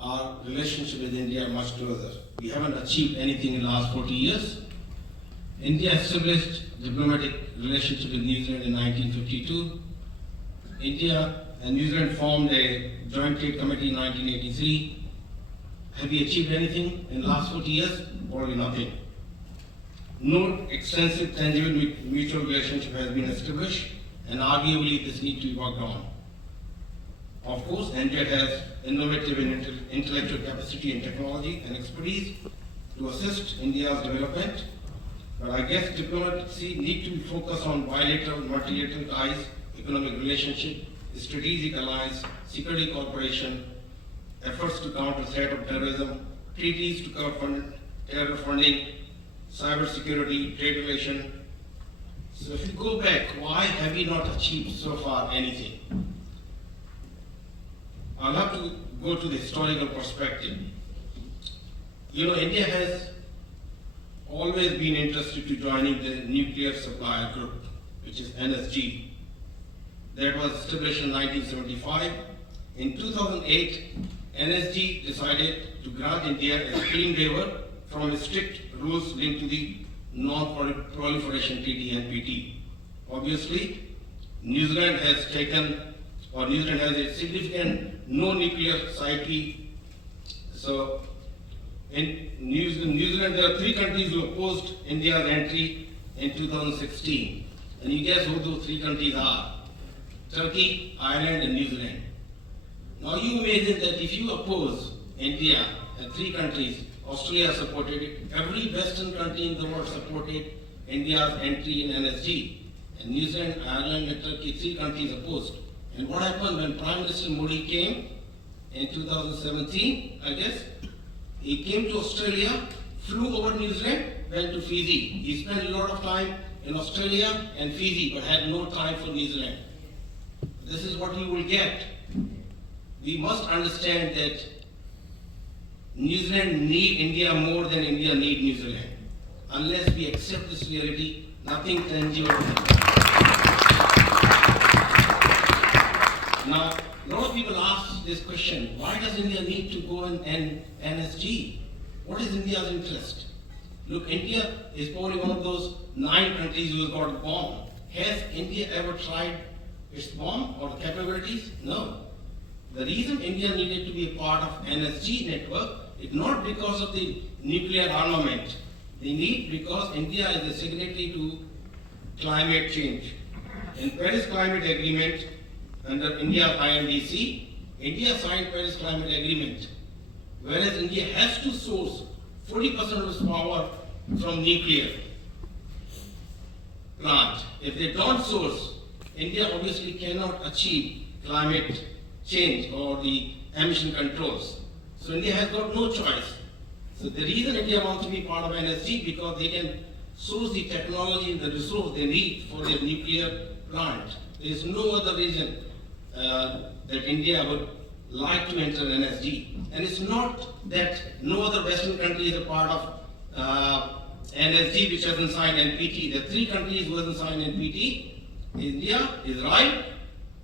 our relationship with India much closer. We haven't achieved anything in the last 40 years. India established diplomatic relationship with New Zealand in 1952. India and New Zealand formed a joint trade committee in 1983. Have we achieved anything in the last 40 years? Probably nothing. No extensive, tangible mutual relationship has been established, and arguably this needs to be worked on. Of course, India has innovative and intellectual capacity and technology and expertise to assist India's development, but I guess diplomacy needs to be focused on bilateral, multilateral ties, economic relationship, strategic alliance, security cooperation, efforts to counter threat of terrorism, treaties to cover terror funding, cyber security, trade relation. So if you go back, why have we not achieved so far anything? I'll have to go to the historical perspective. You know, India has always been interested to joining the nuclear supplier group, which is NSG. That was established in 1975. In 2008, NSG decided to grant India a clean waiver from strict rules linked to the Non-Proliferation Treaty (NPT). Obviously, New Zealand has a significant no-nuclear society. So, in New Zealand, there are 3 countries who opposed India's entry in 2016. And you guess who those 3 countries are? Turkey, Ireland, and New Zealand. Now you imagine that if you oppose India and 3 countries, Australia supported it, every Western country in the world supported India's entry in NSG. And New Zealand, Ireland, and Turkey, 3 countries opposed. And what happened when Prime Minister Modi came in 2017, I guess? He came to Australia, flew over New Zealand, went to Fiji. He spent a lot of time in Australia and Fiji, but had no time for New Zealand. This is what you will get. We must understand that New Zealand need India more than India need New Zealand. Unless we accept this reality, nothing tangible will happen. Now, a lot of people ask this question, why does India need to go in NSG? What is India's interest? Look, India is probably one of those 9 countries who has got a bomb. Has India ever tried its bomb or capabilities? No. The reason India needed to be a part of NSG network is not because of the nuclear armament. They need because India is a signatory to climate change. In Paris Climate Agreement, under India's INDC, India signed Paris Climate Agreement, whereas India has to source 40% of its power from nuclear plant. If they don't source, India obviously cannot achieve climate change or the emission controls. So India has got no choice. So the reason India wants to be part of NSG because they can source the technology and the resource they need for their nuclear plant. There is no other reason that India would like to enter NSG. And it's not that no other Western country is a part of NSG which hasn't signed NPT. The 3 countries who hasn't signed NPT, India, Israel,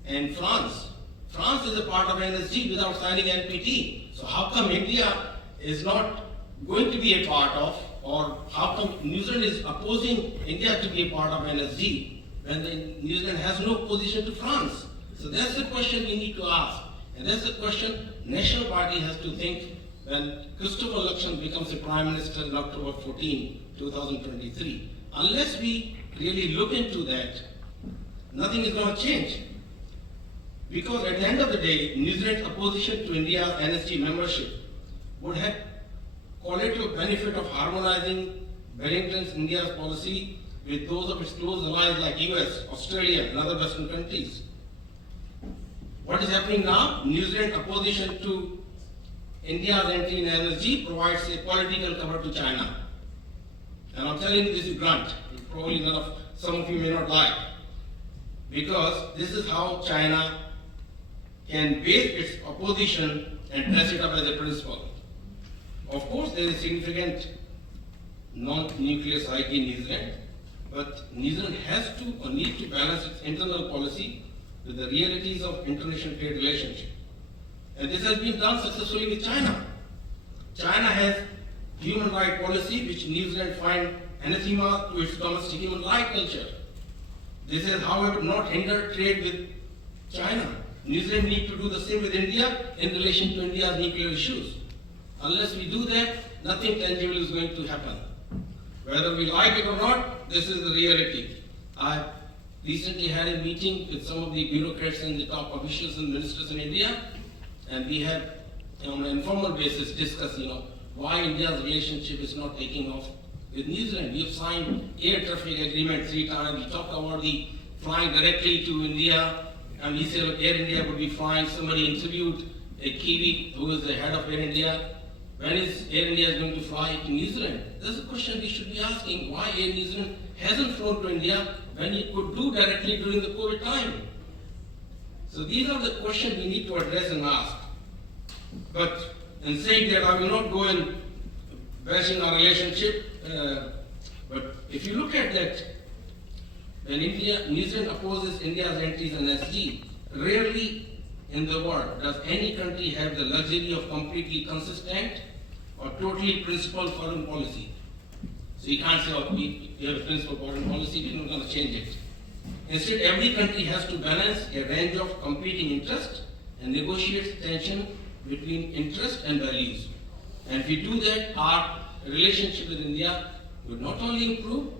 and France. France is a part of NSG without signing NPT. So how come India is not going to be a part of, or how come New Zealand is opposing India to be a part of NSG when New Zealand has no opposition to France? So that's the question we need to ask. And that's the question National Party has to think when Christopher Luxon becomes a Prime Minister in October 14, 2023. Unless we really look into that, nothing is going to change. Because at the end of the day, New Zealand's opposition to India's NSG membership would have collateral benefit of harmonizing Barrington's India's policy with those of its close allies like US, Australia, and other Western countries. What is happening now? New Zealand's opposition to India's entry in NSG provides a political cover to China. And I'm telling you this is blunt. Probably some of you may not like. Because this is how China can base its opposition and dress it up as a principle. Of course, there is significant non-nuclear society in New Zealand, but New Zealand has to or needs to balance its internal policy with the realities of international trade relationship. And this has been done successfully with China. China has human rights policy which New Zealand find anathema to its domestic human rights culture. This has, however, not hindered trade with China. New Zealand need to do the same with India in relation to India's nuclear issues. Unless we do that, nothing tangible is going to happen. Whether we like it or not, this is the reality. I recently had a meeting with some of the bureaucrats and the top officials and ministers in India, and we have, on an informal basis, discussed, why India's relationship is not taking off with New Zealand. We have signed air traffic agreement 3 times. We talked about the flying directly to India, and we said Air India would be flying. Somebody interviewed a Kiwi who is the head of Air India. When is Air India going to fly to New Zealand? That's a question we should be asking. Why Air New Zealand hasn't flown to India when it could do directly during the COVID time? So these are the questions we need to address and ask. But in saying that, I will not go in bashing our relationship. But if you look at that, when New Zealand opposes India's entries in SG, rarely in the world does any country have the luxury of completely consistent or totally principled foreign policy. So you can't say, we have a principled foreign policy, we're not going to change it. Instead, every country has to balance a range of competing interests and negotiate tension between interest and values. And if we do that, our relationship with India would not only improve,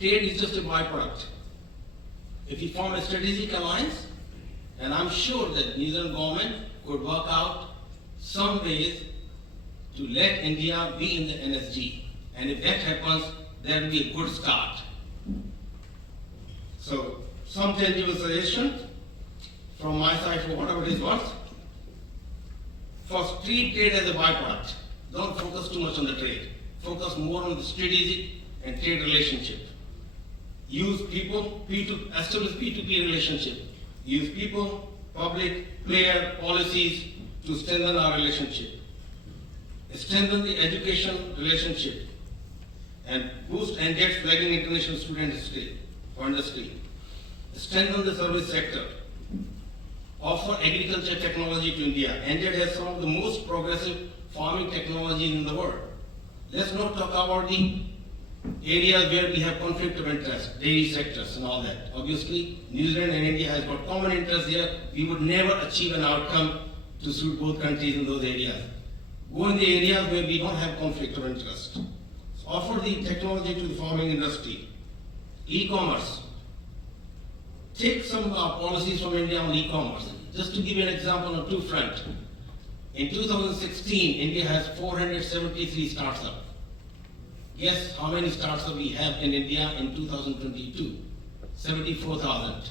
trade is just a byproduct. If we form a strategic alliance, and I'm sure that New Zealand government could work out some ways to let India be in the NSG. And if that happens, there will be a good start. So, some tangible suggestion from my side for whatever it is worth. First, treat trade as a byproduct. Don't focus too much on the trade. Focus more on the strategic and trade relationship. Use people, establish P2P relationship. Use people, public, player, policies to strengthen our relationship. Strengthen the education relationship and boost engaged flagging international student industry. Strengthen the service sector. Offer agriculture technology to India. India has some of the most progressive farming technologies in the world. Let's not talk about the areas where we have conflict of interest, dairy sectors and all that. Obviously, New Zealand and India has got common interests here. We would never achieve an outcome to suit both countries in those areas. Go in the areas where we don't have conflict of interest. So offer the technology to the farming industry. E-commerce. Take some policies from India on e-commerce. Just to give you an example on two fronts. In 2016, India has 473 startups. Guess how many startups we have in India in 2022? 74,000.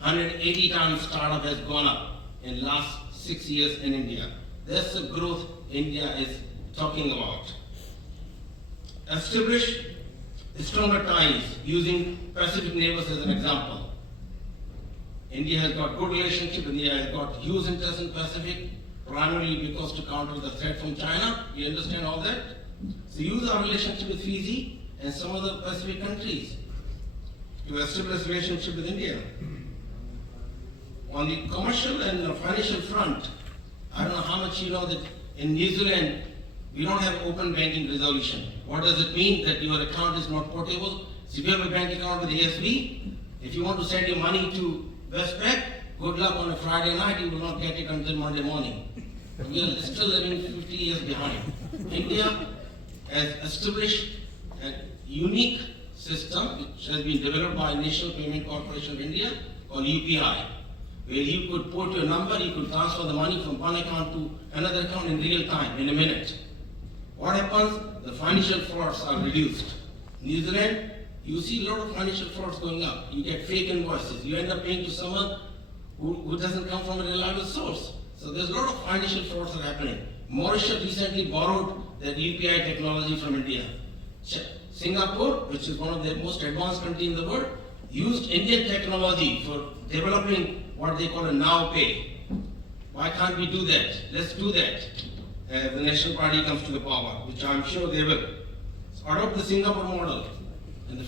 180 times startup has gone up in last 6 years in India. That's the growth India is talking about. Establish stronger ties using Pacific neighbors as an example. India has got good relationship. India has got huge interest in Pacific, primarily because to counter the threat from China. You understand all that? So use our relationship with Fiji and some other Pacific countries to establish relationship with India. On the commercial and financial front, I don't know how much you know that in New Zealand, we don't have open banking resolution. What does it mean? That your account is not portable? So if you have a bank account with ASB, if you want to send your money to Westpac, good luck on a Friday night, you will not get it until Monday morning. We are still living 50 years behind. India has established a unique system which has been developed by National Payment Corporation of India called UPI, where you could put your number, you could transfer the money from one account to another account in real time, in a minute. What happens? The financial frauds are reduced. New Zealand, you see a lot of financial frauds going up. You get fake invoices. You end up paying to someone who doesn't come from a reliable source. So there's a lot of financial frauds are happening. Mauritius recently borrowed that UPI technology from India. Singapore, which is one of the most advanced countries in the world, used Indian technology for developing what they call a now pay. Why can't we do that? Let's do that. The National Party comes to the power, which I'm sure they will. So adopt the Singapore model. And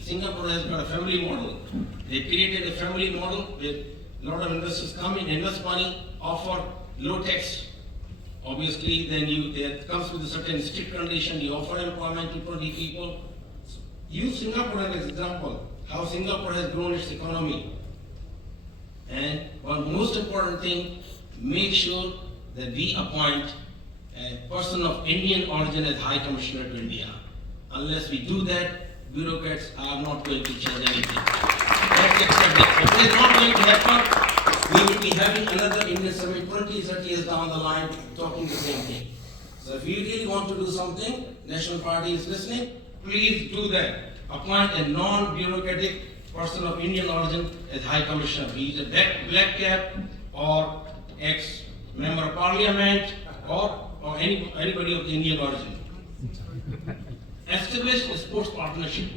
Singapore has got a family model. They created a family model where a lot of investors come in, invest money, offer low tax. Obviously, then it comes with a certain strict condition, you offer employment to 20 people. Use Singapore as an example, how Singapore has grown its economy. And one most important thing, make sure that we appoint a person of Indian origin as High Commissioner to India. Unless we do that, bureaucrats are not going to change anything. That's expected. If it is not going to happen, we will be having another Indian summit 20, 30 years down the line talking the same thing. So if you really want to do something, National Party is listening, please do that. Appoint a non-bureaucratic person of Indian origin as High Commissioner. Be it a black cap or ex-member of Parliament or anybody of the Indian origin. Establish a sports partnership.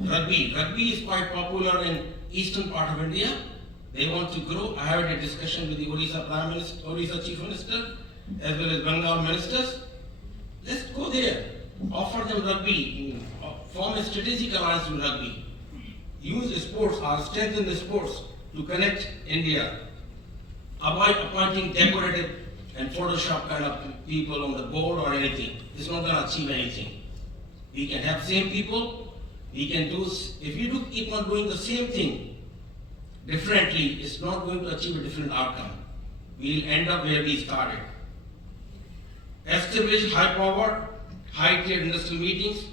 Rugby. Rugby is quite popular in eastern part of India. They want to grow. I had a discussion with the Odisha Prime Minister, Odisha Chief Minister, as well as Bengal ministers. Let's go there. Offer them rugby. Form a strategic alliance with rugby. Use sports or strengthen the sports to connect India. Avoid appointing decorative and Photoshop kind of people on the board or anything. It's not going to achieve anything. We can have same people. We can do, if you do keep on doing the same thing differently, it's not going to achieve a different outcome. We'll end up where we started. Establish high-powered, high-tier industrial meetings.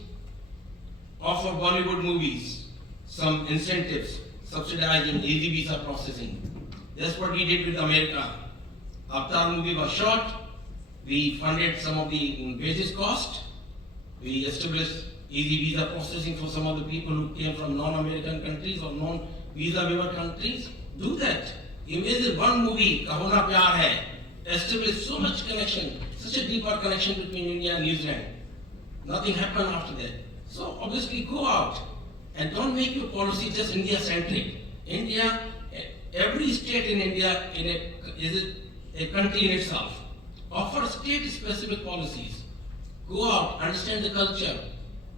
Offer Bollywood movies some incentives, subsidizing easy visa processing. That's what we did with America. Avatar movie was shot. We funded some of the wages cost. We established easy visa processing for some of the people who came from non-American countries or non-visa waiver countries. Do that. Imagine one movie, Kaho Na Pyar Hai, established so much connection, such a deeper connection between India and New Zealand. Nothing happened after that. So obviously go out and don't make your policy just India-centric. India, every state in India is a country in itself. Offer state-specific policies. Go out, understand the culture,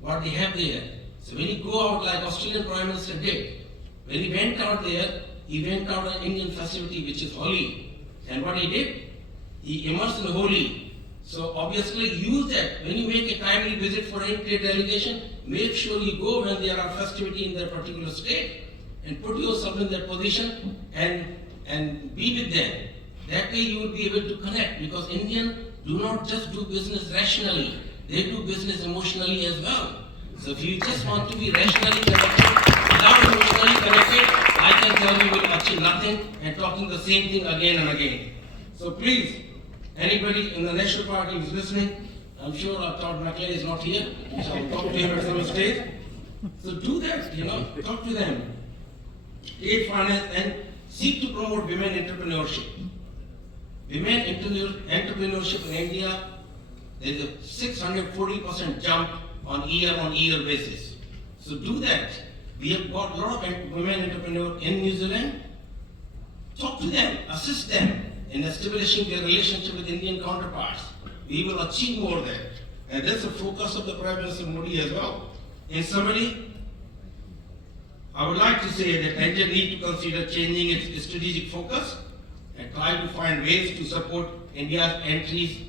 what they have there. So when you go out like Australian Prime Minister did, when he went out there, he went out an Indian festivity which is Holi. And what he did? He immersed in Holi. So obviously use that. When you make a timely visit for any trade delegation, make sure you go when there are festivity in their particular state and put yourself in their position and be with them. That way you will be able to connect, because Indians do not just do business rationally, they do business emotionally as well. So if you just want to be rationally connected without emotionally connected, I can tell you will achieve nothing and talking the same thing again and again. So please, anybody in the National Party who is listening, I'm sure Todd McClay is not here, we shall talk to him at some stage. So do that, talk to them. Take finance and seek to promote women entrepreneurship. Women entrepreneurship in India, there is a 640% jump on year basis. So do that. We have got a lot of women entrepreneurs in New Zealand. Talk to them, assist them in establishing their relationship with Indian counterparts. We will achieve more there. And that's the focus of the Prime Minister Modi as well. In summary, I would like to say that India needs to consider changing its strategic focus and try to find ways to support India's entries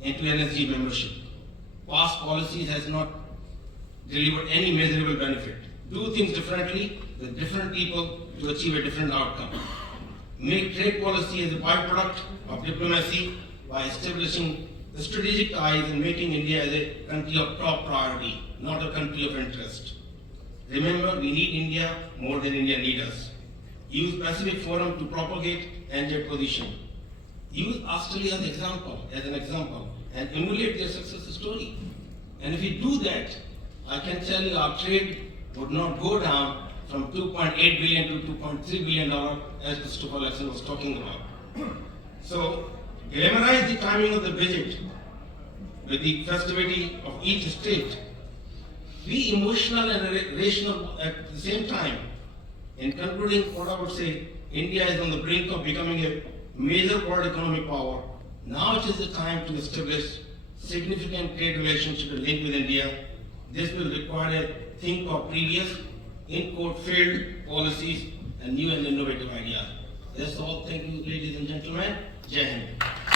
into NSG membership. Past policies has not delivered any measurable benefit. Do things differently with different people to achieve a different outcome. Make trade policy as a byproduct of diplomacy by establishing the strategic ties and making India as a country of top priority, not a country of interest. Remember, we need India more than India needs us. Use Pacific Forum to propagate NZ position. Use Australia as an example, and emulate their success story. And if you do that, I can tell you our trade would not go down from $2.8 billion to $2.3 billion, as Christopher Alexander was talking about. So, glamorize the timing of the visit with the festivity of each state. Be emotional and rational at the same time. In concluding, what I would say, India is on the brink of becoming a major world economic power. Now it is the time to establish significant trade relationship and link with India. This will require a think of previous, in-quote, failed policies and new and innovative ideas. That's all. Thank you, ladies and gentlemen. Jai Hind.